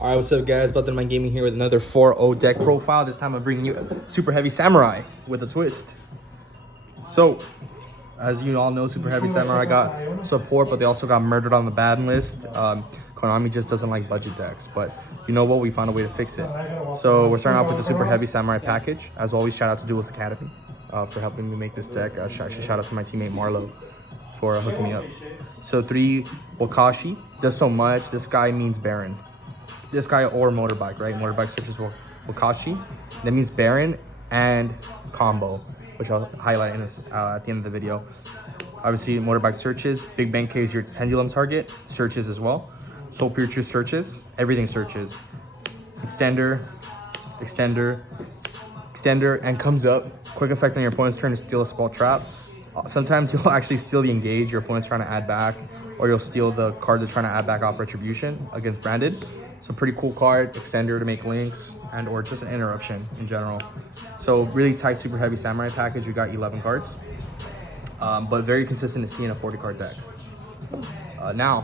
Alright, what's up guys? About to my gaming here with another 4-0 deck profile. This time I'm bringing you Super Heavy Samurai with a twist. So, as you all know, Super Heavy Samurai got support, but they also got murdered on the ban list. Konami just doesn't like budget decks, but you know what? We found a way to fix it. So we're starting off with the Super Heavy Samurai package. As always, shout out to Duelist Academy for helping me make this deck. Shout out to my teammate Marlo for hooking me up. So 3 Wakashi does so much. This guy means Baron. This guy or motorbike, right? Motorbike searches Wakashi. That means Baron and combo, which I'll highlight in this, at the end of the video. Obviously, motorbike searches. Big Bang K is your pendulum target. Searches as well. Soul Piercer searches. Everything searches. Extender, extender, extender, and comes up. Quick effect on your opponent's turn to steal a spell trap. Sometimes you'll actually steal the engage your opponent's trying to add back, or you'll steal the card they're trying to add back off retribution against branded. So pretty cool card, extender to make links, and or just an interruption in general. So really tight Super Heavy Samurai package. We got 11 cards, but very consistent to see in a 40 card deck. Now,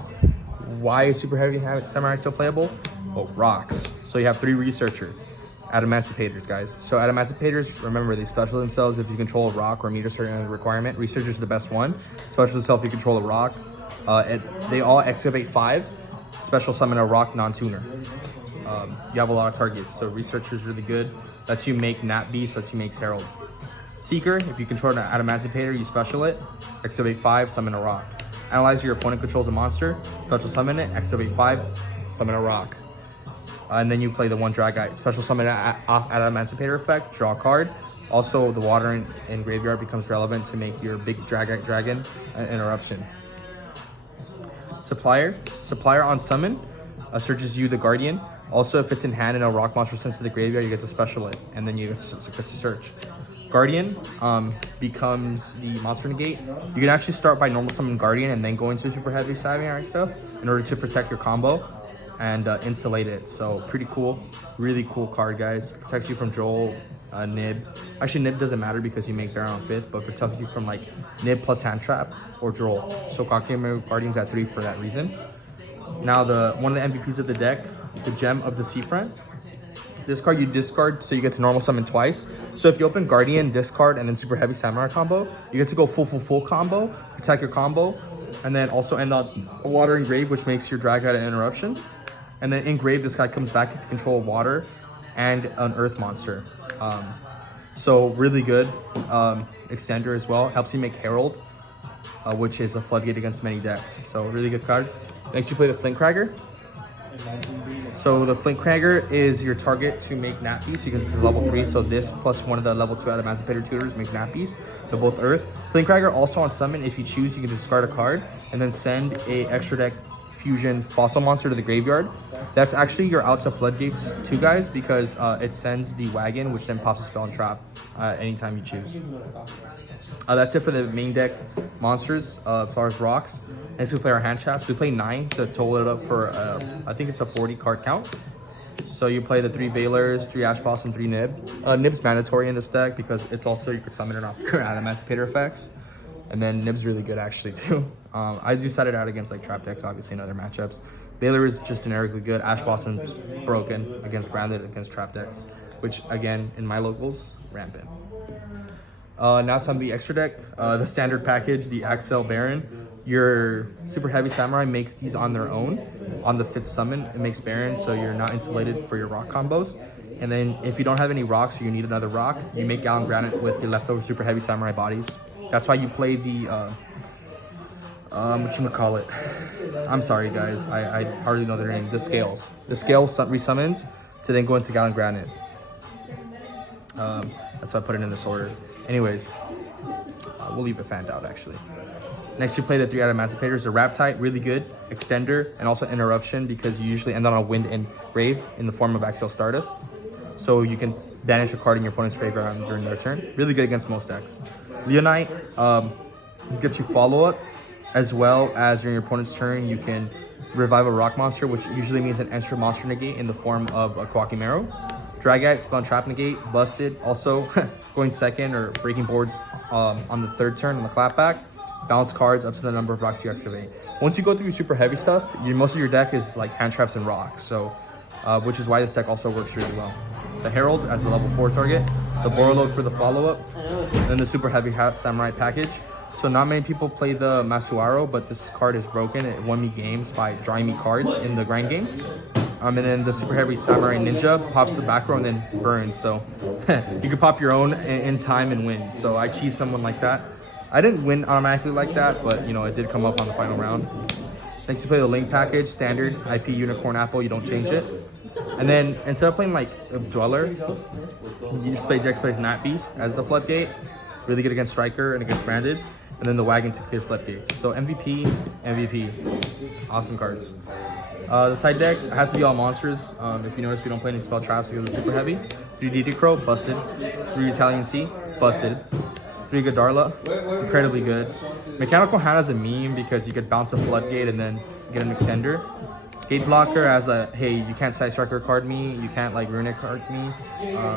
why is Super Heavy Samurai still playable? Well, rocks. So you have 3 researcher Adamancipators, guys. So Adamancipators, remember, they special themselves if you control a rock or meet a certain requirement. Researchers is the best one. Special themselves if you control a rock. They all excavate 5. Special summon a rock non-tuner. You have a lot of targets, so Researcher is really good. Lets you make Nat Beast, lets you make Herald. Seeker, if you control an Adamancipator, you special it. Excavate 5, summon a rock. Analyzer, your opponent controls a monster. Special summon it, excavate 5, summon a rock. And then you play the 1 Dragite. Special summon off Adamancipator effect, draw a card. Also, the water in graveyard becomes relevant to make your big Dragite dragon an interruption. Supplier on summon searches you the Guardian. Also, if it's in hand and a rock monster sends to the graveyard, you get to special it, and then you get to search. Guardian becomes the monster negate. You can actually start by normal summon Guardian and then go into Super Heavy Samurai stuff in order to protect your combo and insulate it. So pretty cool, really cool card, guys. Protects you from Joel, Nib. Actually, Nib doesn't matter because you make Baron on 5th, but protects you from like Nib plus hand trap or Joel. So Kakeme Guardian's at 3 for that reason. Now one of the MVPs of the deck, the Gem of the Seafront. This card you discard, so you get to normal summon twice. So if you open Guardian, discard, and then Super Heavy Samurai combo, you get to go full combo, attack your combo, and then also end on a water engrave, which makes your drag out an interruption. And then engrave, this guy comes back if you control water and an earth monster. So really good. Extender as well, helps you make Herald, which is a floodgate against many decks. So really good card. Next you play the Flintcragger. So the Flintcragger is your target to make Nat Beast because it's a level 3. So this plus one of the level 2 Adamancipator tutors make Nat Beast. They're both Earth. Flintcragger also on summon, if you choose, you can discard a card and then send a extra deck fusion fossil monster to the graveyard. That's actually your out to floodgates too, guys, because it sends the wagon, which then pops a spell and trap anytime you choose. That's it for the main deck monsters as far as rocks. Next we play our hand traps. We play 9 to total it up for I think it's a 40 card count. So you play the 3 Veilers, 3 Ash Boss, and 3 Nib. Nib's mandatory in this deck because it's also, you could summon it off your Adamancipator effects. And then Nib's really good actually too. I do set it out against like trap decks, obviously, in other matchups. Baylor is just generically good. Ash Bosson's broken against branded, against trap decks, which again, in my locals, rampant. Now it's on the extra deck. The standard package, the Axel Baron. Your Super Heavy Samurai makes these on their own. On the 5th summon, it makes Baron, so you're not insulated for your rock combos. And then if you don't have any rocks or you need another rock, you make Gallon Granite with the leftover Super Heavy Samurai bodies. That's why you play the, whatchamacallit. I'm sorry, guys. I hardly know their name. The Scales. The Scale resummons to then go into Gallon Granite. That's why I put it in this order. Anyways, we'll leave it fanned out, actually. Next, you play the 3 Adamancipators. The Raptite, really good. Extender, and also Interruption, because you usually end on a Wind and Grave in the form of Axial Stardust. So you can banish a card in your opponent's graveyard during their turn. Really good against most decks. Leonite gets you follow-up, as well as during your opponent's turn, you can revive a rock monster, which usually means an extra monster negate in the form of a Quackimero. Dragite, Spell and Trap negate, busted. Also, going second or breaking boards on the 3rd turn on the clapback. Bounce cards up to the number of rocks you excavate. Once you go through super heavy stuff, most of your deck is like hand traps and rocks. So which is why this deck also works really well. The Herald as the level 4 target, the Borreload for the follow-up, and then the Super Heavy Samurai package. So not many people play the Masuaro, but this card is broken. It won me games by drawing me cards in the grind game. And then the Super Heavy Samurai Ninja pops the back row and then burns. So you can pop your own in time and win. So I cheese someone like that. I didn't win automatically like that, but you know, it did come up on the final round. Next you play the Link package, standard, IP Unicorn Apple, you don't change it. And then instead of playing like a Dweller, you just play Dex plays Nat Beast as the Floodgate. Really good against Striker and against Branded. And then the Wagon to clear Floodgates. So MVP, MVP. Awesome cards. The side deck has to be all monsters. If you notice, we don't play any spell traps because it's super heavy. 3 DD Crow, busted. 3 Italian Sea, busted. 3 Godarla, incredibly good. Mechanical Hana's a meme because you could bounce a Floodgate and then get an extender. Gate Blocker as a, hey, you can't Side Striker card me, you can't like Runic card me,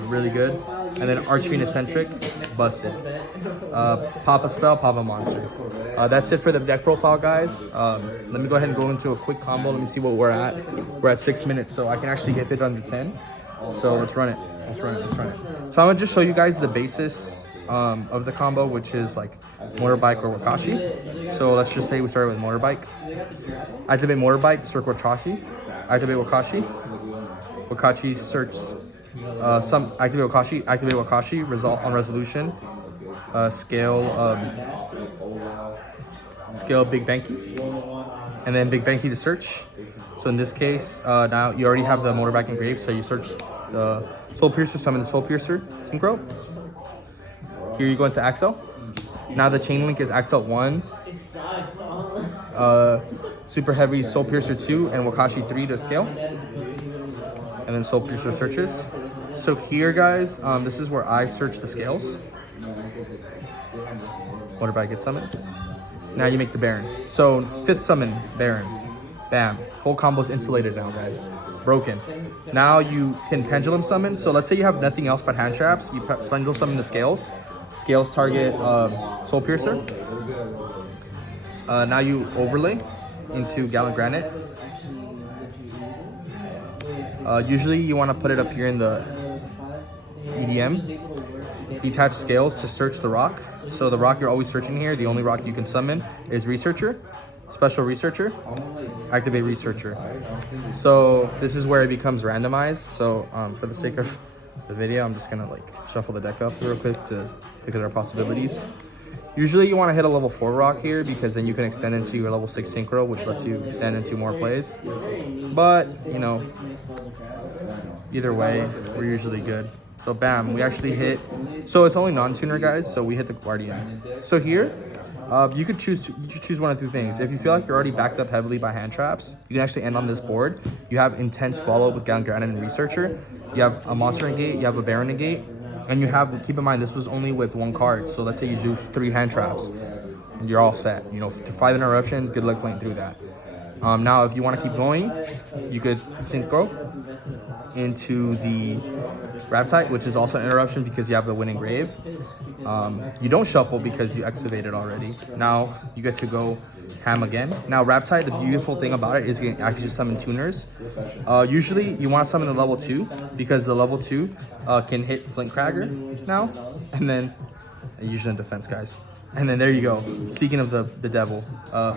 really good. And then Archfiend Eccentric, busted. Pop a spell, pop a monster. That's it for the deck profile, guys. Let me go ahead and go into a quick combo. Let me see what we're at. We're at 6 minutes, so I can actually get it under 10. So let's run it, let's run it, let's run it. So I'm gonna just show you guys the basis of the combo, which is like Motorbike or Wakashi. So let's just say we started with Motorbike. Activate Motorbike, search Wakashi. Activate Wakashi. Wakashi search activate Wakashi, result on resolution. Scale Big Banky. And then Big Banky to search. So in this case, now you already have the Motorbike engraved, so you search the Soul Piercer, summon the Soul Piercer, Synchro. Here you go into Axel. Now the chain link is Axel 1, Super Heavy Soul Piercer 2, and Wakashi 3 to scale. And then Soul Piercer searches. So here, guys, this is where I search the scales. Motorbike gets summoned. Now you make the Baron. So 5th summon, Baron. Bam. Whole combo's insulated now, guys. Broken. Now you can Pendulum summon. So let's say you have nothing else but hand traps. You Pendulum summon the scales. Scales target Soul Piercer. Now you overlay into Gallant Granite. Usually you want to put it up here in the EDM. Detach Scales to search the rock. So the rock you're always searching here, the only rock you can summon is Researcher. Special Researcher. Activate Researcher. So this is where it becomes randomized. So for the sake of the video, I'm just gonna like shuffle the deck up real quick to look at our possibilities. Usually you want to hit a level 4 rock here because then you can extend into your level 6 synchro, which lets you extend into more plays. But you know, either way, we're usually good. So bam, we actually hit. So it's only non-tuner, guys. So we hit the Guardian. So here, you could choose one of 2 things. If you feel like you're already backed up heavily by hand traps, you can actually end on this board. You have Intense Follow with Gallant Granite and Researcher. You have a Monster Negate, you have a Baron Negate, and you have, keep in mind, this was only with 1 card. So let's say you do 3 hand traps, you're all set. You know, 5 interruptions, good luck playing through that. Now, if you want to keep going, you could Synchro into the Raptite, which is also an interruption because you have the Winning Grave. You don't shuffle because you excavated already. Now you get to go ham again. Now Raptite, the beautiful thing about it is you can actually summon tuners. Usually you want to summon the level 2 because the level 2 can hit Flint Cragger now, and then usually in defense, guys. And then there you go. Speaking of the devil,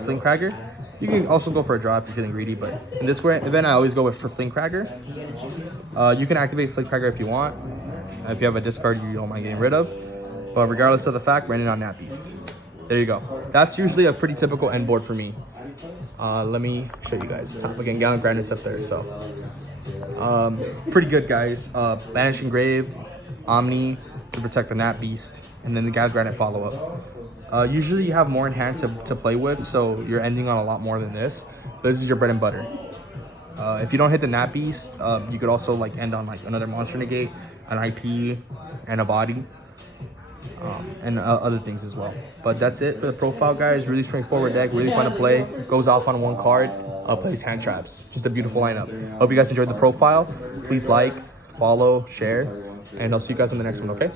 Flint Cragger. You can also go for a draw if you're feeling greedy, but in this event, I always go for Flint Cragger. You can activate Flint Cragger if you want. If you have a discard you don't mind getting rid of. But regardless of the fact, running on Nat Beast. There you go. That's usually a pretty typical end board for me. Let me show you guys. Again, Gallant Granite's up there, so. Pretty good, guys. Banishing Grave, Omni to protect the Nat Beast, and then the Gallant Granite follow-up. Usually you have more in hand to play with, so you're ending on a lot more than this. This is your bread and butter. If you don't hit the Nat Beast, you could also like end on like another Monster Negate, an IP, and a body, and other things as well. But that's it for the profile, guys. Really straightforward deck, really fun to play. Goes off on 1 card, plays hand traps. Just a beautiful lineup. Hope you guys enjoyed the profile. Please like, follow, share, and I'll see you guys in the next one, okay?